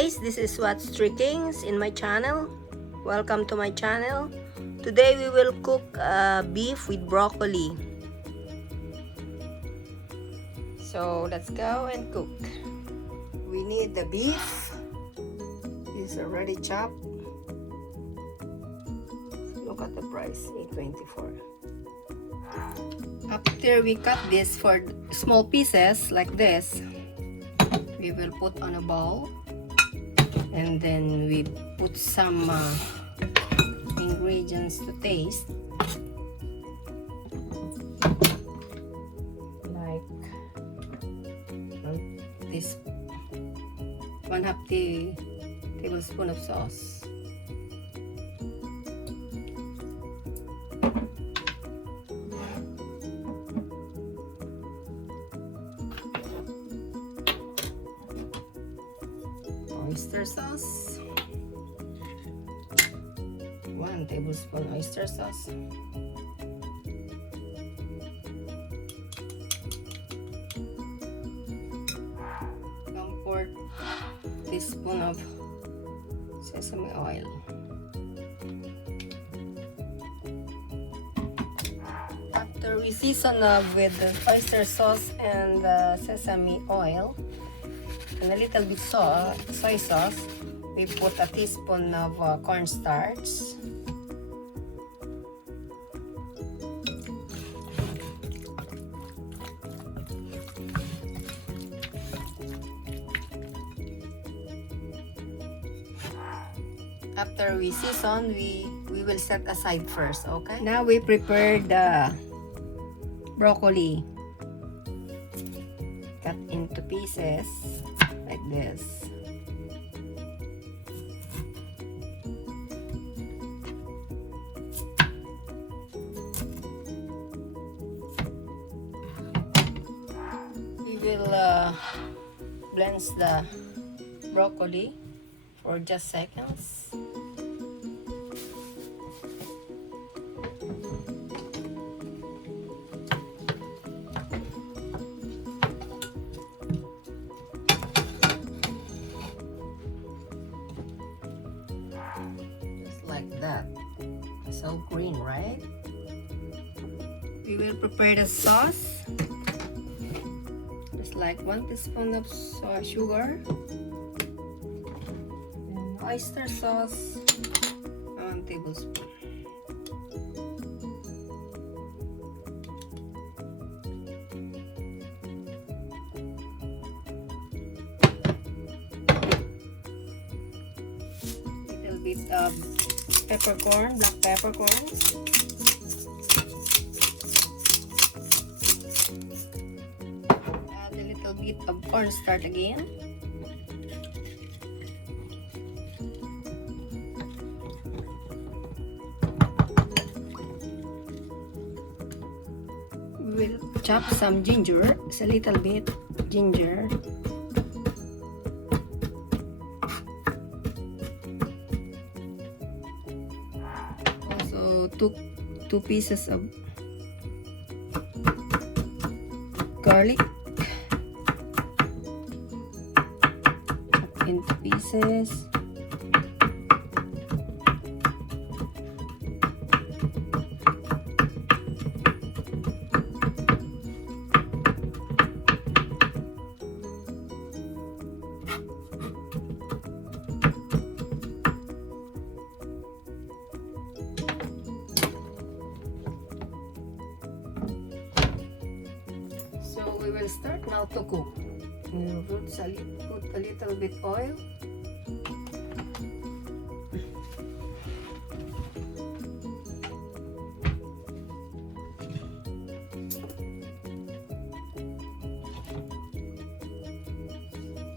guys, this is What's Trickings in my channel. Welcome to my channel. Today we will cook beef with broccoli. So let's go and cook. We need the beef. It's already chopped. Look at the price, $8.24. After we cut this for small pieces like this, we will put on a bowl, and then we put some ingredients to taste, like this 1/2 tablespoon of sauce, oyster sauce, 1 tablespoon oyster sauce, one-4 teaspoon of sesame oil, after we season with the oyster sauce and sesame oil and a little bit soy sauce, we put a teaspoon of cornstarch, after we season, we will set aside first. Okay, now we prepare the broccoli, cut into pieces like this. We will blanch the broccoli for just seconds. Like that. So green, right? We will prepare the sauce. Just like 1 teaspoon of sugar, and oyster sauce, 1 tablespoon. Little bit of peppercorn, black peppercorns, add a little bit of cornstarch again, we will chop some ginger, it's a little bit ginger, took 2 pieces of garlic, chop into pieces, we will start now to cook. We will put a little bit oil,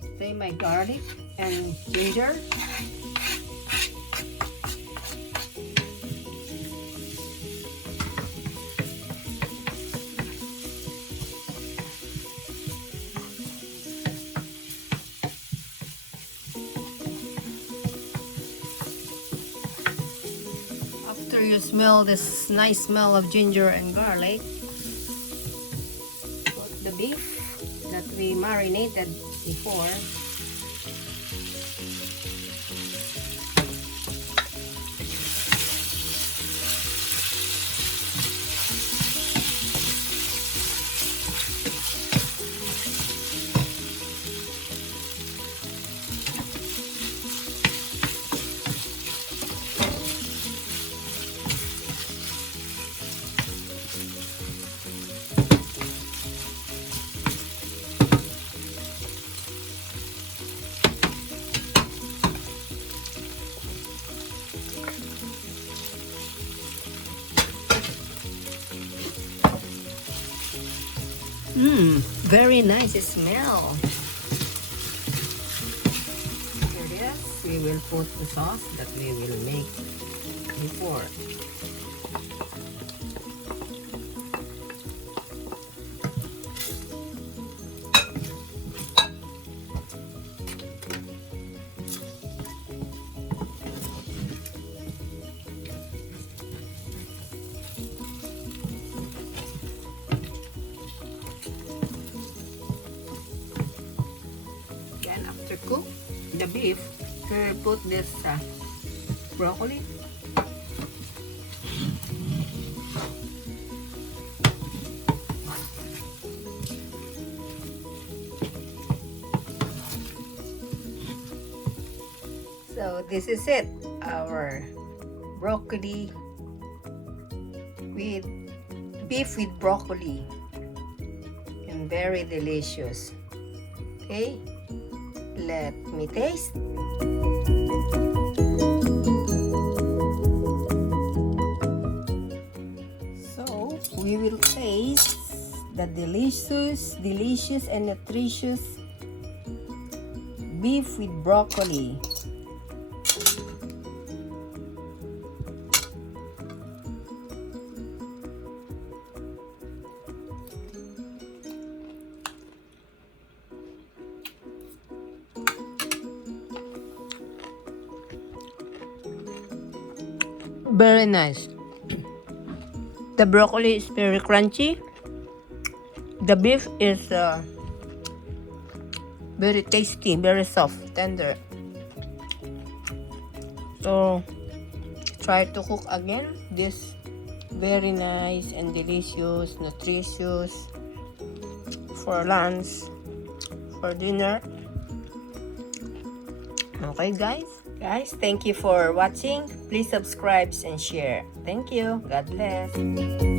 stir my garlic and ginger, after you smell this nice smell of ginger and garlic, put the beef that we marinated before. Very nice smell. Here it is. We will put the sauce that we will make before. Then after cook the beef, we put this broccoli. So this is it, our broccoli with beef with broccoli, and very delicious. Okay, let me taste. So we will taste the delicious and nutritious beef with broccoli. Very nice. The broccoli is very crunchy. The beef is very tasty, very soft, tender. So try to cook again this very nice and delicious, nutritious for lunch, for dinner. Okay, guys, thank you for watching. Please subscribe and share. Thank you. God bless.